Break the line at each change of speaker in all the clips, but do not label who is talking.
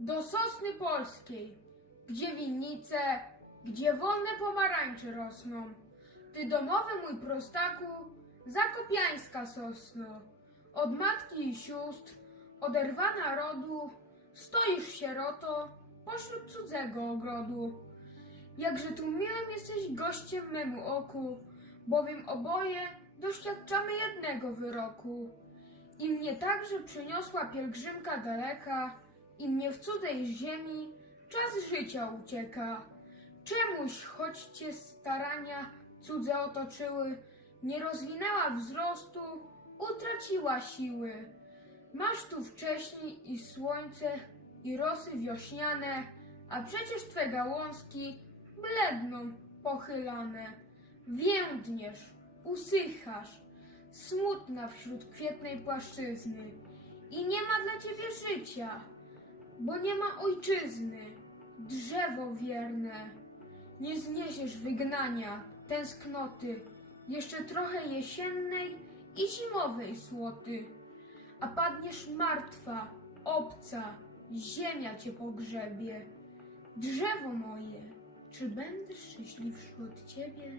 do sosny polskiej, gdzie winnice, gdzie wolne pomarańcze rosną. Ty domowy mój prostaku, zakopiańska sosno, od matki i sióstr, oderwana rodu, stoisz sieroto pośród cudzego ogrodu. Jakże tu miłym jesteś gościem memu oku, bowiem oboje doświadczamy jednego wyroku. I mnie także przyniosła pielgrzymka daleka, i mnie w cudzej ziemi czas życia ucieka. Czemuś, choć cię starania cudze otoczyły, nie rozwinęła wzrostu, utraciła siły. Masz tu wcześniej i słońce, i rosy wiośniane, a przecież twe gałązki bledną, pochylane. Więdniesz, usychasz, smutna wśród kwietnej płaszczyzny. I nie ma dla ciebie życia, bo nie ma ojczyzny, drzewo wierne. Nie zniesiesz wygnania, tęsknoty, jeszcze trochę jesiennej i zimowej słoty. A padniesz martwa, obca, ziemia cię pogrzebie. Drzewo moje, czy będę szczęśliwszy od ciebie?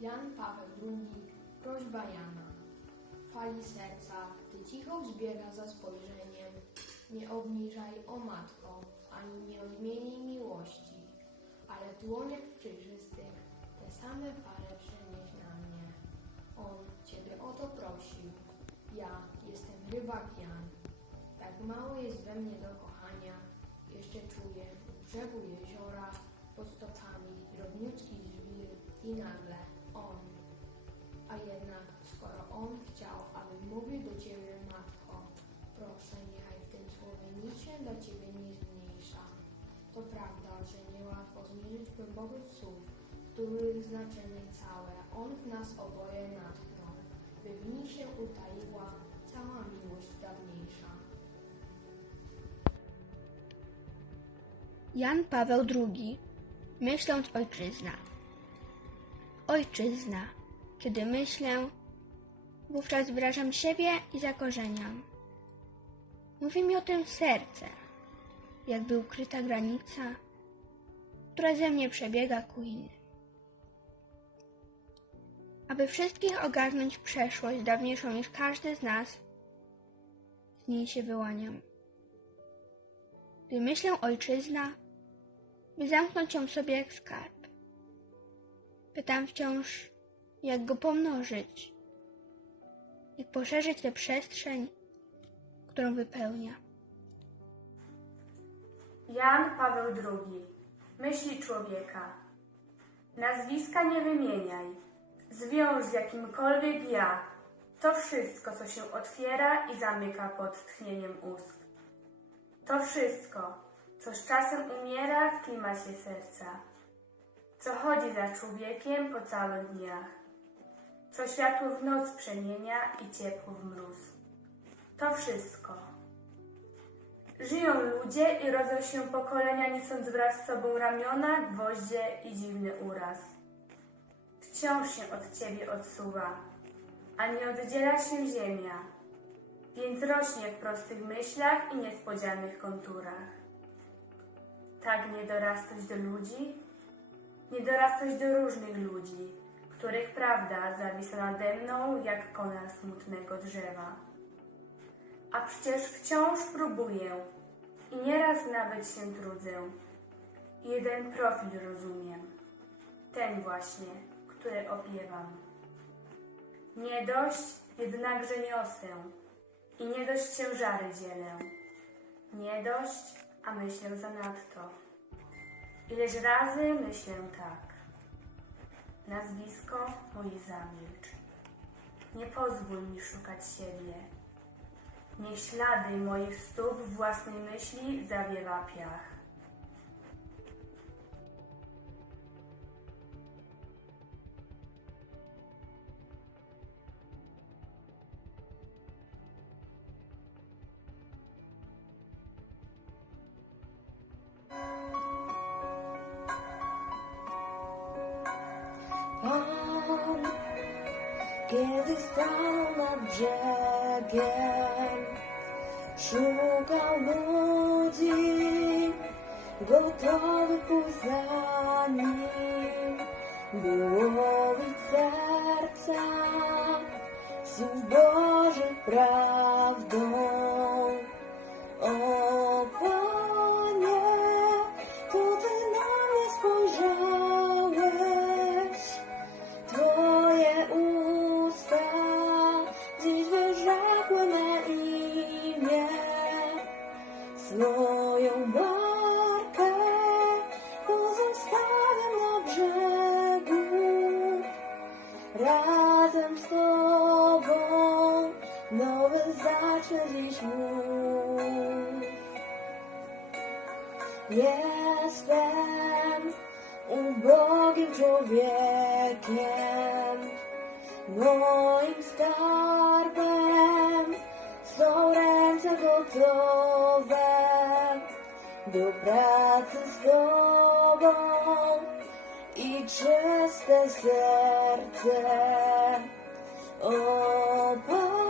Jan Paweł II, prośba Jana. Fali serca, gdy cicho wzbiega za spojrzeniem. Nie obniżaj, o matko, ani nie odmieni miłości, ale w dłoniach przejrzystych te same fale przenieś na mnie. On Ciebie o to prosił. Ja jestem rybak Jan. Tak mało jest we mnie do kochania, jeszcze czuję u brzegu jeziora pod stopami drobniutki żwir i nagle zmierzyć głębokość słów, których znaczenie całe on w nas oboje natchnął, by w się utaiła cała miłość dawniejsza.
Jan Paweł II. Myśląc ojczyzna. Ojczyzna. Kiedy myślę, wówczas wyrażam siebie i zakorzeniam. Mówi mi o tym serce, jakby ukryta granica, która ze mnie przebiega ku innym. Aby wszystkich ogarnąć przeszłość dawniejszą niż każdy z nas, z niej się wyłaniam. Gdy myślę ojczyzna, by zamknąć ją sobie jak skarb. Pytam wciąż, jak go pomnożyć, jak poszerzyć tę przestrzeń, którą wypełnia.
Jan Paweł II. Myśli człowieka. Nazwiska nie wymieniaj. Zwiąż z jakimkolwiek ja. To wszystko, co się otwiera i zamyka pod tchnieniem ust. To wszystko, co z czasem umiera w klimacie serca. Co chodzi za człowiekiem po całych dniach. Co światło w noc przemienia i ciepło w mróz. To wszystko. Żyją ludzie i rodzą się pokolenia, niosąc wraz z sobą ramiona, gwoździe i dziwny uraz. Wciąż się od ciebie odsuwa, a nie oddziela się ziemia, więc rośnie w prostych myślach i niespodzianych konturach. Tak nie dorastać do ludzi, nie dorastać do różnych ludzi, których prawda zawisła nade mną jak konar smutnego drzewa. A przecież wciąż próbuję i nieraz nawet się trudzę. Jeden profil rozumiem, ten właśnie, który opiewam. Nie dość, jednakże niosę i nie dość ciężary dzielę. Nie dość, a myślę zanadto. Ileż razy myślę tak. Nazwisko moje zamilcz. Nie pozwól mi szukać siebie. Niech ślady moich stóp własnej myśli zawiewa piach.
Kiedy stał nad brzegiem, Szukał ludzi gotowych ku za nim. Było ведь сердца с Божьей правдой. Jestem ubogim człowiekiem, moim skarbem są ręce gotowe do pracy z Tobą i czyste serce. O Boże,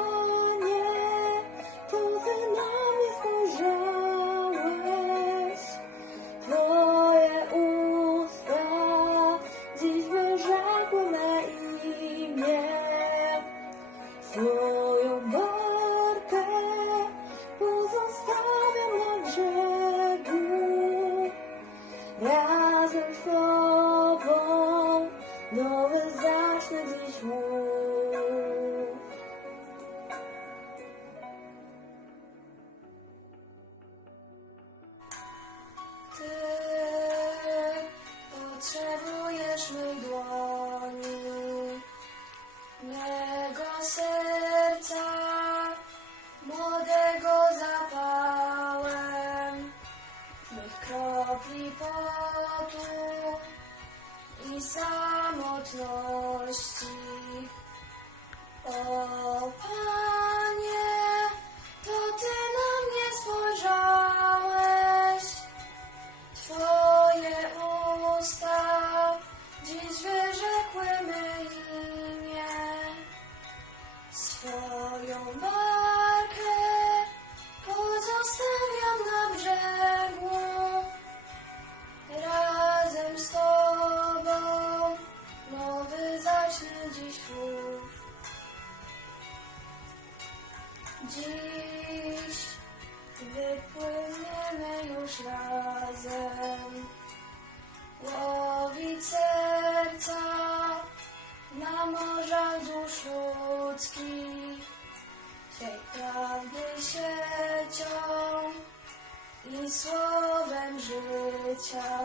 serca młodego zapałem mych kropli potu i samotności. O Panie, Tchau.